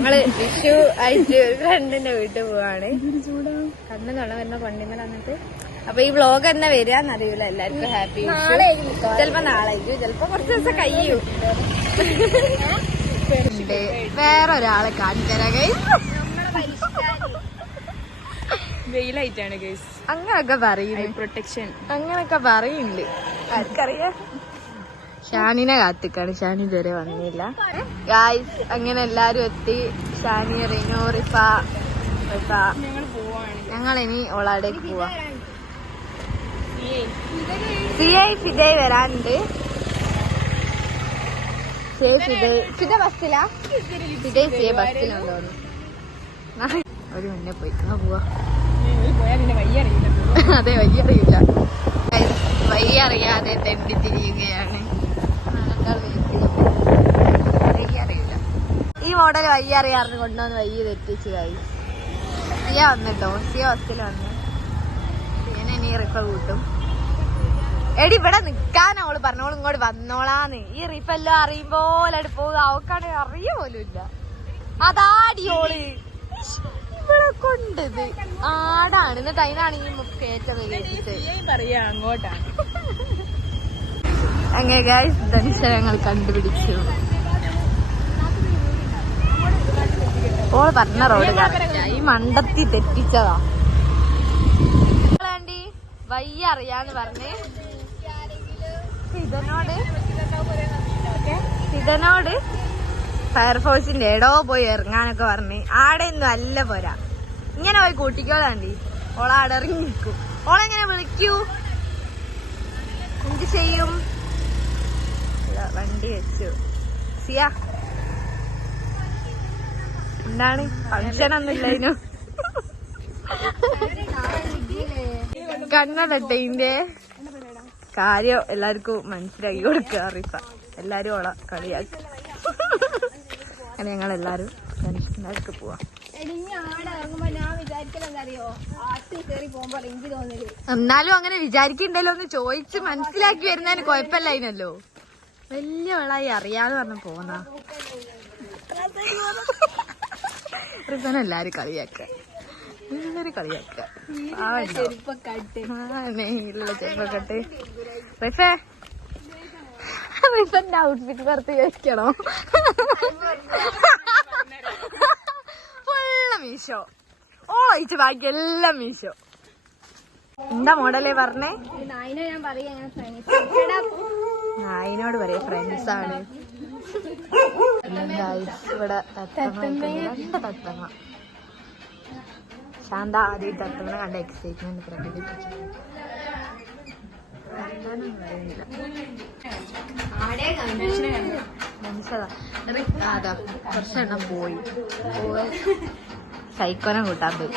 ഞങ്ങള് വിഷു ആയിട്ട് ഒരു ഫ്രണ്ടിന്റെ വീട്ടിൽ പോവാണ്. കണ്ണ് തൊള്ള വരുന്ന പണ്ടിന്നലെ വന്നിട്ട്. അപ്പൊ ഈ വ്ളോഗ് എന്നാ വരികയെന്നറിയൂല. എല്ലാവർക്കും ഹാപ്പി വിഷു. ചിലപ്പോ നാളെ ചിലപ്പോ കുറച്ച് ദിവസം കഴിയും. വേറൊരാളെ കാണിച്ചരാ വെയിലായിട്ടാണ് ഗൈസ്. അങ്ങനൊക്കെ പറയുന്നു. പ്രൊട്ടക്ഷൻ അങ്ങനൊക്കെ പറയുന്നുണ്ട്. ആർക്കറിയാം. ഷാനിനെ കാത്തിക്കാണ്. ഷാനി ഇതുവരെ വന്നില്ല ഗായ്സ്. അങ്ങനെ എല്ലാരും എത്തി. ഷാനി, റിനു, റിഫ. ഞങ്ങളിനി ഓളാടേക്ക് പോവാ. ഫിദയ് വരാനുണ്ട്. ഫിദ ബസ്സിലാ? ഫിദയ് ബസ്സിലാന്ന് തോന്നുന്നു. ഒരു മുന്നേ പോയി പോവാ. അതെ, വയ്യ അറിയില്ല. വയ്യ അറിയാതെ തെണ്ടി തിരിയുകയാണ്. അറിയില്ല. ഈ മോഡൽ വയ്യ അറിയാറിന് കൊണ്ടുവന്ന് വയ്യ തെറ്റിച്ച് കായി. സിയ വന്നിട്ടോ. സിയ ബസ്സിൽ വന്ന്. സിയനെ ഇനി റിഫ കൂട്ടും. എടി ഇവിടെ നിക്കാൻ അവള് പറഞ്ഞോളൂ ഇങ്ങോട്ട് വന്നോളാന്ന്. ഈ റിഫെല്ലാം അറിയുമ്പോലെ പോകുക. അവക്കാണ് അറിയ പോലും ഇല്ല. അതാടിയോള് ഇവിടെ കൊണ്ടത് ആടാണ്. എന്നിട്ട് അതിനാണെങ്കിൽ കേറ്റത് കേട്ടിട്ട് പറയാ അങ്ങോട്ടാണ്. അങ്ങനെ ഗൈസ് ധനുഷ ഞങ്ങൾ കണ്ടുപിടിച്ചു. ഓള് പറഞ്ഞ റോഡ് കറക്റ്റാ. ഈ മണ്ടത്തി തെറ്റിച്ചതാ. വേണ്ടി വയ്യ അറിയാന്ന് പറഞ്ഞ് ഇതനോട് ഫയർഫോഴ്സിന്റെ എടോ പോയി ഇറങ്ങാനൊക്കെ പറഞ്ഞ്. ആടെയൊന്നും അല്ല പോരാ. ഇങ്ങനെ പോയി കൂട്ടിക്കോളാണ്ടി. ഓളാടെ ഇറങ്ങി നിൽക്കും. ഓളെങ്ങനെ വിളിക്കൂ? എന്ത് ചെയ്യും? വണ്ടി വെച്ചു. സിയ എന്താണ് ഫങ്ഷനൊന്നുമില്ല ഇതിനു. കണ്ണടട്ടെ ഇതിന്റെ കാര്യം എല്ലാവർക്കും മനസ്സിലാക്കി കൊടുക്കുക. അറിയിപ്പ എല്ലാരും ഓള കളിയാക്കി. അങ്ങനെ ഞങ്ങളെല്ലാരും ടെൻഷനായിട്ട് പോവാ. എന്നാലും അങ്ങനെ വിചാരിക്കണ്ടല്ലോ എന്ന് ചോദിച്ച് മനസ്സിലാക്കി വരുന്നതിന് കുഴപ്പമില്ല. അതിനല്ലോ വലിയ ആളായി അറിയാതെ പറഞ്ഞ പോന്ന റിസനെല്ലാരും കളിയാക്ക. എല്ലാരും കളിയാക്ക. ചെരുപ്പൊക്കെട്ട് റിസന്റെ ഔട്ട്ഫിറ്റ് പുറത്ത് ചോദിക്കണോ? ഫുള്ള് മീശോ. ഓയിച്ച് ബാക്കി എല്ലാം മീശോ. എന്താ മോഡലേ പറഞ്ഞേ? നായിനോട് പറയാ ഫ്രണ്ട്സ് ആണ്. ഇവിടെ തത്തമ്മ ശാന്ത ആദ്യം തത്തമ്മ കണ്ട എക്സൈറ്റ്മെന്റ് പ്രകടിപ്പിച്ചു. അതാ കുറച്ചെണ്ണം പോയി സൈക്കോനം കൂട്ടാൻ പോയി.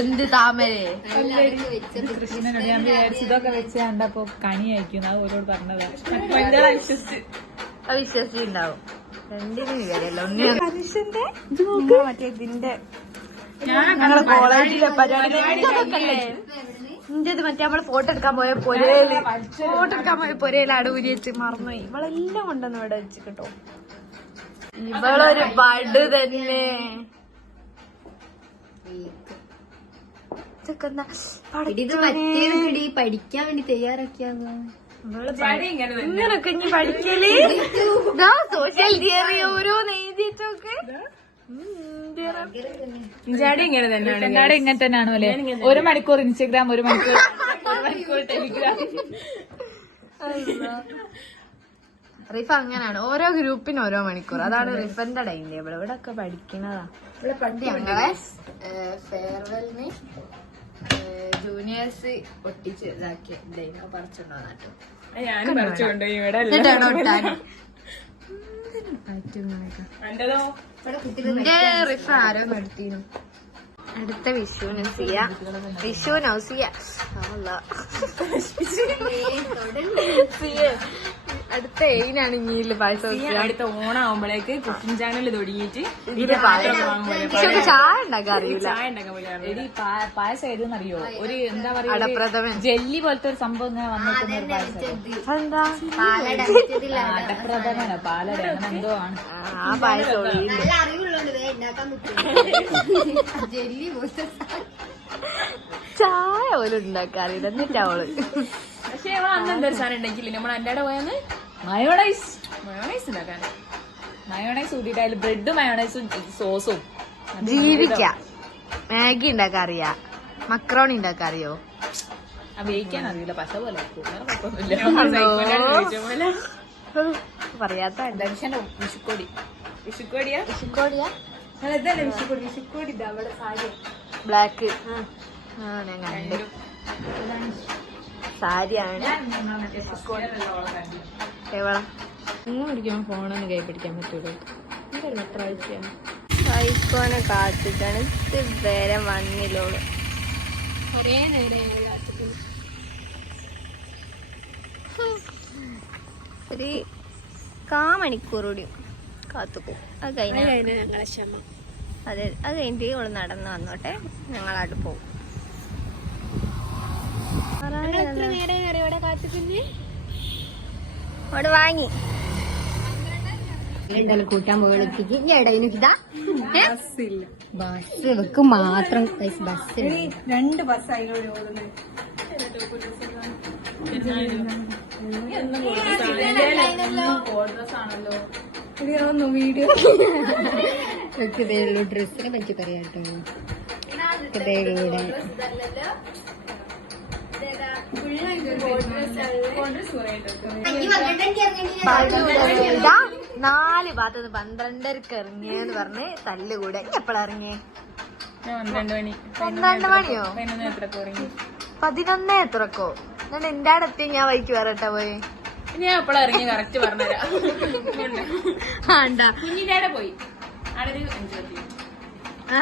എന്ത് താമരേ ഇതൊക്കെ വെച്ച് കണ്ടപ്പോ കണി അയക്കും. അത് ഓരോട് പറഞ്ഞതാ. വിശ്വസിച്ചുണ്ടാവും. രണ്ടിനും വിവരമല്ല. മറ്റേ ഇതിന്റെ ഞങ്ങളെ കോളേജിലെ പരിപാടി ഇന്റത് മറ്റേ നമ്മള് ഫോട്ടോ എടുക്കാൻ പോയ പൊരയില് അടൂരി വെച്ച് മറന്നുപോയി. ഇവളെല്ലാം കൊണ്ടുവന്ന് ഇവിടെ വെച്ച് കേട്ടോ. ഇവളൊരു പട് തന്നെ. പഠിക്കാൻ വേണ്ടി തയ്യാറാക്കിയാന്നോ? ഇങ്ങനൊക്കെ ഇനി പഠിക്കല് സോഷ്യൽ തിയറി ഓരോ നെയ്തിട്ടൊക്കെ. ഇങ്ങനെ തന്നെയാണ്. ഇങ്ങനെ തന്നെയാണോ അല്ലെ? 1 മണിക്കൂർ ഇൻസ്റ്റഗ്രാം, 1 മണിക്കൂർ ടെലിഗ്രാം. റിഫ അങ്ങനെയാണ്. ഓരോ ഗ്രൂപ്പിന് ഓരോ മണിക്കൂർ. അതാണ് റിഫന്റെ ടൈം ടേബിൾ. ഇവിടെ ഒക്കെ പഠിക്കുന്നതാ. ഞങ്ങളെ ഫെയർവെല്ലിന് ജൂനിയേഴ്സ് ഒട്ടിച്ച് ഇതാക്കിയ പറിച്ചോണ്ടോ നാട്ടോ. ഞാനും പറിച്ചുകൊണ്ട് ഇവിടെ എന്റെ റിഫ ആരോ നടത്തിനു. അടുത്ത വിഷുവിന് സിയ. വിഷുവിനോ സിയ? അടുത്ത ഏനാണ് ഇനിയില് പായസം വെക്കുക. അടുത്ത ഓണാവുമ്പോഴേക്ക് കുക്കിംഗ് ചാനൽ തുടങ്ങിയിട്ട് ഇതില് ചായ ഉണ്ടാക്കാൻ അറിയില്ല. ചായ ഉണ്ടാക്കാൻ പോലെയാണ്. എടി പായസം ഏതെന്നറിയോ? ഒരു എന്താ പറയാ, അടപ്രഥമൻ ജെല്ലി പോലത്തെ ഒരു സംഭവം ഇങ്ങനെ വന്നിട്ടുന്ന ഒരു പായസം. എന്താ അടപ്രഥമനോ പാലട അങ്ങനെ എന്തോ ആണ്. ആ പായസം ചായ പോലും ഉണ്ടാക്കാൻ അറിയില്ല. എന്നിട്ടാ അവള് പക്ഷെ അന്നെന്താ ഒരു സാധനം ഉണ്ടാക്കിയില്ലേ നമ്മൾ എൻ്റെ അവിടെ പോയെന്ന്? മയോണൈസ് ഉണ്ടാക്കാൻ. മയോണൈസ് കൂട്ടിയിട്ട് അതിൽ ബ്രെഡും മയോണൈസും സോസും. ജീവിക്കാം. മാഗി ഉണ്ടാക്കാൻ അറിയാ, മക്രോണി ഉണ്ടാക്കാൻ അറിയോ? വേവിക്കാൻ അറിയില്ല, പശ പോലെ പറയാത്ത ദർശന്റെ വിഷുക്കോടി. വിഷുക്കോടിയാ വിഷുക്കോടിയാ അതല്ലേ വിഷുക്കോടി. വിഷുക്കോടി അവിടെ സാരി ബ്ലാക്ക്. ആ ഞാൻ കണ്ടു. സാരിയാണ്. എവളാ ഇന്ന് പിടിക്കാൻ ഫോണൊന്നും കൈ പിടിക്കാൻ പറ്റൂല. എത്ര ആഴ്ചയാണ് സൈക്കോനെ കാത്തിട്ടാണ് ഇതുവരെ വന്നില്ലോള്. ഒരേ നേരം ഒരു 1/4 മണിക്കൂർ കൂടി കാത്തുപോകും. അത് കഴിഞ്ഞാൽ ഞങ്ങളെ ക്ഷമ. അതെ, അത് കഴിഞ്ഞിട്ട് ഇവിടെ നടന്ന് വന്നോട്ടെ, ഞങ്ങളവിടെ പോകും. ഇവിടെ കാത്തുപിന്നെ അവിടെ വാങ്ങി എന്തായാലും കൂട്ടാൻ പോകണത്തേക്ക് ഇടയിന് ഇതാ ബസ് വെക്ക് മാത്രം. ബസ് 2 ബസ് അതിനോട് ഓടുന്നത്. വീഡിയോ വെക്കുതേയുള്ളൂ. ഡ്രസ്സിനെ പറ്റി പറയാട്ടോ. ഇതാ 4 ഭാഗത്ത് 12:30 ഇറങ്ങിയെന്ന് പറഞ്ഞ് തല്ലുകൂടെ. എപ്പോഴാ ഇറങ്ങിയേ? 12 മണി. 12 മണിയോ? 11 എത്രക്കോ? എന്നിട്ട് എന്റെ അവിടെ എത്തി. ഞാൻ വൈക്ക് വേറെട്ടാ പോയി. ഞാൻ എപ്പോഴാ ഇറങ്ങി കറക്റ്റ് പറഞ്ഞുതരാം. കുഞ്ഞിന്റെ പോയി അവിടെ ഒരു 5 മണി. ആ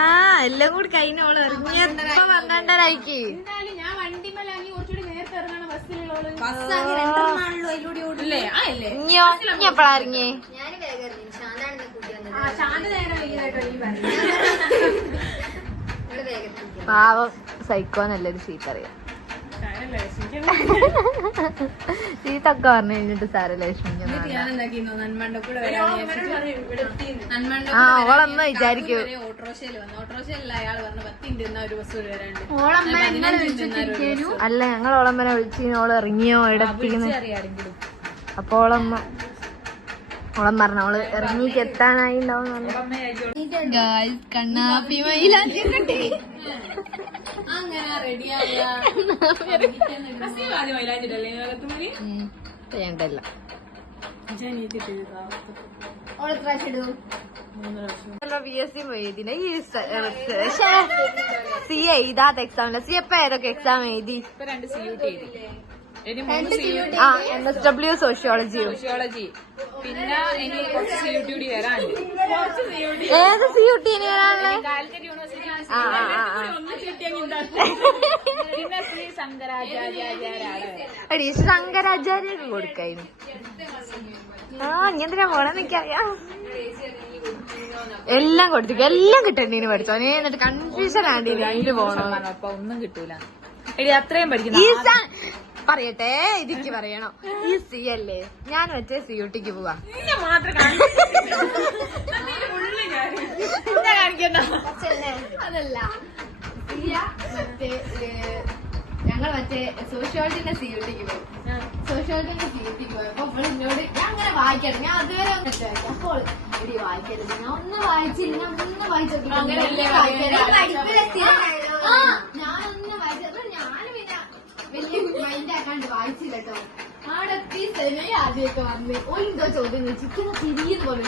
എല്ലാം കൂടി കഴിഞ്ഞോള് ഇറങ്ങിയപ്പോ 12:30 ഞാൻ വണ്ടി മേലാക്കി കുറച്ചുകൂടി നേരത്തെ ഇറങ്ങണം. ബസ്സിലുള്ളോള് ഇല്ലേ? ആ ഇല്ലേ? ഇനിയോ? ഇനി എപ്പോഴാ ഇറങ്ങിയേ? പാവം സൈക്കോന്നല്ലൊരു ചീത്ത അറിയാം. ചീത്തൊക്കെ പറഞ്ഞു കഴിഞ്ഞിട്ട് സാരല്ല ലക്ഷ്മിക്ക്. ആ ഓളമ്മ വിചാരിക്കൂ. അല്ല ഞങ്ങൾ ഓളമ്മനെ വിളിച്ച് ഓള് ഇറങ്ങിയോ എവിടെത്തിക്കുന്നു. അപ്പൊ ഓളമ്മ പറഞ്ഞു അവള് ഇറങ്ങിക്ക് എത്താനായി ഉണ്ടാവും. കണ്ണാപ്പി മൈലാഞ്ചി ചെയ്യണ്ടല്ല. BSc എഴുതിനെ ഈ സി എഴുതാത്ത എക്സാമില്ല. സി എപ്പ ഏതൊക്കെ എക്സാം എഴുതി? 2 CUT എഴുതി. MSW സോഷ്യോളജിയും. പിന്നെ ഇനി കുറച്ച് CUT കൂടി വരാനുണ്ട്. ഏത് CUT ഇനി വരാനുള്ളത്? കാലിക്കറ്റ് യൂണിവേഴ്സിറ്റി. പിന്നെ ശ്രീ ശങ്കരാചാര്യ. ശങ്കരാചാര്യക്ക് കൊടുക്കായിരുന്നു. ആ ഇനി എന്തിനാ പോണെന്ന് എനിക്കറിയാം. എല്ലാം കൊടുത്തിക്കും. എല്ലാം കിട്ടണ്ടീന് പഠിച്ചോ. എന്നിട്ട് കൺഫ്യൂഷൻ ആണ്ടീന് അതിന് പോണോ. അപ്പൊ ഒന്നും കിട്ടൂല. എടി അത്രയും പഠിക്കുന്നു. പറയട്ടെ, ഇതിക്ക് പറയണോ? ഈ സി അല്ലേ, ഞാൻ മറ്റേ CUTക്ക് പോവാ. അതല്ല ഞങ്ങൾ മറ്റേ സോഷ്യോളജിന്റെ CUTക്ക് പോയി. സോഷ്യോളജിന്റെ CUTക്ക് പോയപ്പോ അപ്പോൾ എന്നോട് ഞാൻ അങ്ങനെ വായിക്കണം. ഞാൻ അതുവരെ അപ്പോൾ ഇടി വായിക്കരുത്. ഞാൻ ഒന്നും വായിച്ചില്ല. ഞാൻ ഒന്നും വായിച്ചോക്കി. ഞാനൊന്നും വായിച്ചപ്പോ ഞാനും പിന്നെ വലിയ മൈൻഡ് ആക്കാണ്ട് വായിച്ചില്ല കേട്ടോ. അവിടെ എത്തി സെനയെ ആദ്യമൊക്കെ വന്ന് ഒരെന്തോ ചോദ്യം ചിക്കന തിരിയെന്ന് പോലെ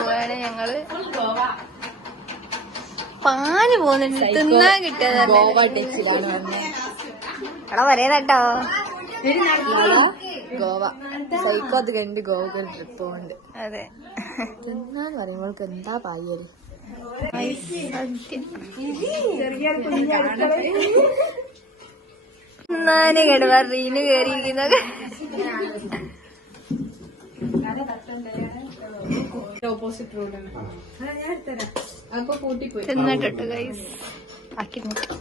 പോവാണ് ഞങ്ങള്. പാല് പോകുന്നുണ്ട്. തിന്നാൻ കിട്ടിയത് ഗോവ ടെക്സിലാണ് വന്നേ. എടാ പറയുന്നട്ടോ ഗോവ. സൈക്കോ അത് കണ്ട് ഗോവ ട്രിപ്പ് പോകുന്നുണ്ട്. അതെ. തിന്നാന്ന് പറയുമ്പോൾ എന്താ പായല് തിന്നാന് കേടുവാ റീന് കേറിയിരിക്കുന്നത്. ഓപ്പോസിറ്റ് റോഡാണ്. അപ്പൊ കൂട്ടിപ്പോയി തിന്നിട്ടോ ഗൈസ്. ആക്കി നോക്കാം.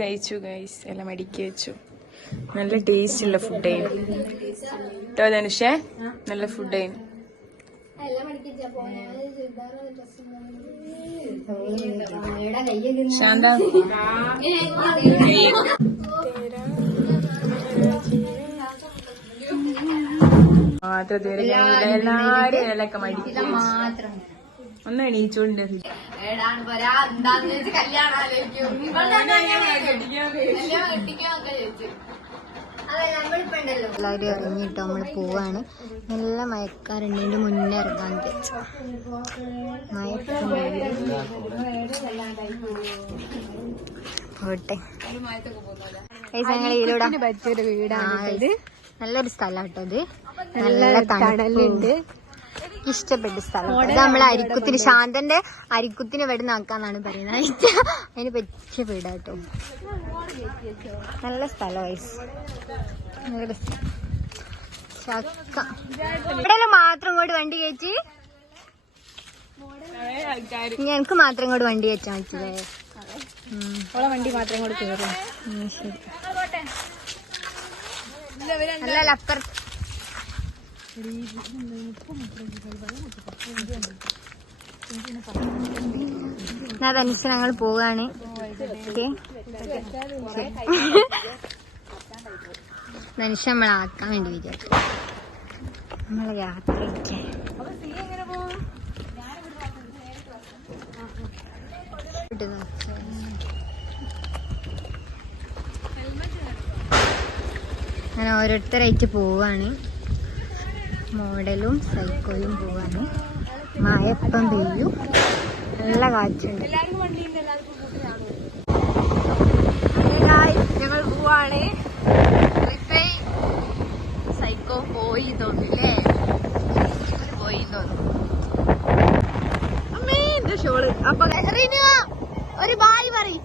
കഴിച്ചു ഗൈസ്, എല്ലാം മടിക്കി വെച്ചു. നല്ല ടേസ്റ്റ് ഉള്ള ഫുഡായിരുന്നു കേട്ടോ ധനുഷേ, നല്ല ഫുഡായിരുന്നു. ശാന്ത മാത്രം എല്ലാരും ഇലക്കെ മടിക്കി ഒന്ന് എണീച്ചോണ്ട് എല്ലാവരും ഇറങ്ങിട്ടോ നമ്മള് പോവാണ്. നല്ല മയക്കാറുണ്ട്. ഇതിന്റെ മുന്നേ ഇറങ്ങാൻ പോട്ടെ. പറ്റിയൊരു വീടാണ്. നല്ലൊരു സ്ഥലം കേട്ടോ ഇത്. നല്ല തണലുണ്ട്. ഇഷ്ടപ്പെട്ട സ്ഥലം. ഇത് നമ്മളെ അരിക്കുത്തിന്, ശാന്തന്റെ അരിക്കുത്തിന് ഇവിടെ നാക്കാന്നാണ് പറയുന്നത്. അതിന് പറ്റിയ വീടാട്ടോ. നല്ല സ്ഥലമായി. ചക്ക ഇവിടെ മാത്രം ഇങ്ങോട്ട് വണ്ടി കയറ്റി. ഞങ്ങക്ക് മാത്രം ഇങ്ങോട്ട് വണ്ടി കയറ്റാൻ പറ്റില്ലേ? വണ്ടി മാത്രം ഇങ്ങോട്ട് കയറും. ശരി. അല്ല അപ്പുറത്ത് അതനുസരിച്ച് ഞങ്ങൾ പോവാണ്. മനുഷ്യ നമ്മളാക്കാൻ വേണ്ടി വിചാരിച്ചു. നമ്മളെ യാത്രയ്ക്ക് അങ്ങനെ ഓരോരുത്തരായിട്ട് പോവാണ്. മോഡലും സൈക്കോയും പോവാണ്. മഴപ്പം പെയ്യും, നല്ല കാറ്റുണ്ട്. ഞങ്ങൾ പോവാണ്. സൈക്കോ പോയി തോന്നില്ലേ? പോയി തോന്നുന്നു. അമ്മേ എന്റെ ഷോള്. അപ്പൊ ഒരു ബായ് പറയും.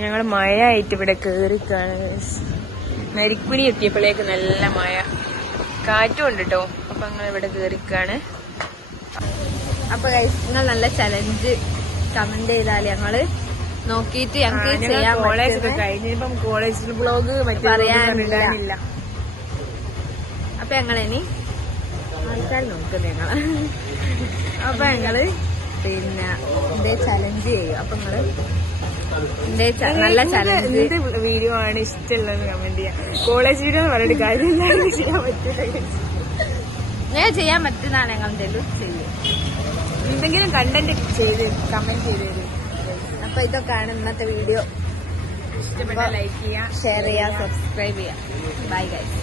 ഞങ്ങള് മഴയായിട്ട് ഇവിടെ കേറിക്കാണ്. നരിക്കുനി എത്തിയപ്പോഴേക്ക് നല്ല മഴ, കാറ്റും ഉണ്ട് കേട്ടോ. അപ്പൊ ഞങ്ങൾ ഇവിടെ കേറിക്കാണ്. അപ്പൊ നിങ്ങൾ നല്ല ചലഞ്ച് കമന്റ് ചെയ്താൽ ഞങ്ങള് നോക്കിയിട്ട് ഞങ്ങൾക്ക് ചെയ്യാൻ കോളേജ് ഒക്കെ കഴിഞ്ഞിപ്പം കോളേജ് ബ്ലോഗ് പറയാനില്ല. അപ്പൊ ഞങ്ങളിനി ആൾക്കാർ നോക്കുന്നത് ഞങ്ങള്. അപ്പൊ ഞങ്ങള് പിന്നെ എന്തേ ചലഞ്ച് ചെയ്യും. അപ്പൊ നിങ്ങള് നല്ല ചലഞ്ച് എന്ത് വീഡിയോ ആണ് ഇഷ്ടമുള്ളത് കമന്റ് ചെയ്യാം. കോളേജ് വീഡിയോ എന്ന് പറഞ്ഞിട്ട് കാര്യമില്ല, ചെയ്യാൻ പറ്റില്ല. ഞാൻ ചെയ്യാൻ പറ്റുന്നതാണ് ഞങ്ങൾ എന്തെങ്കിലും ചെയ്യും. എന്തെങ്കിലും കണ്ടന്റ് ചെയ്ത് കമന്റ് ചെയ്ത് തരും. അപ്പൊ ഇതൊക്കെയാണ് ഇന്നത്തെ വീഡിയോ. ഇഷ്ടപ്പെട്ട ലൈക്ക് ചെയ്യാം, ഷെയർ ചെയ്യുക, സബ്സ്ക്രൈബ് ചെയ്യുക. Bye guys.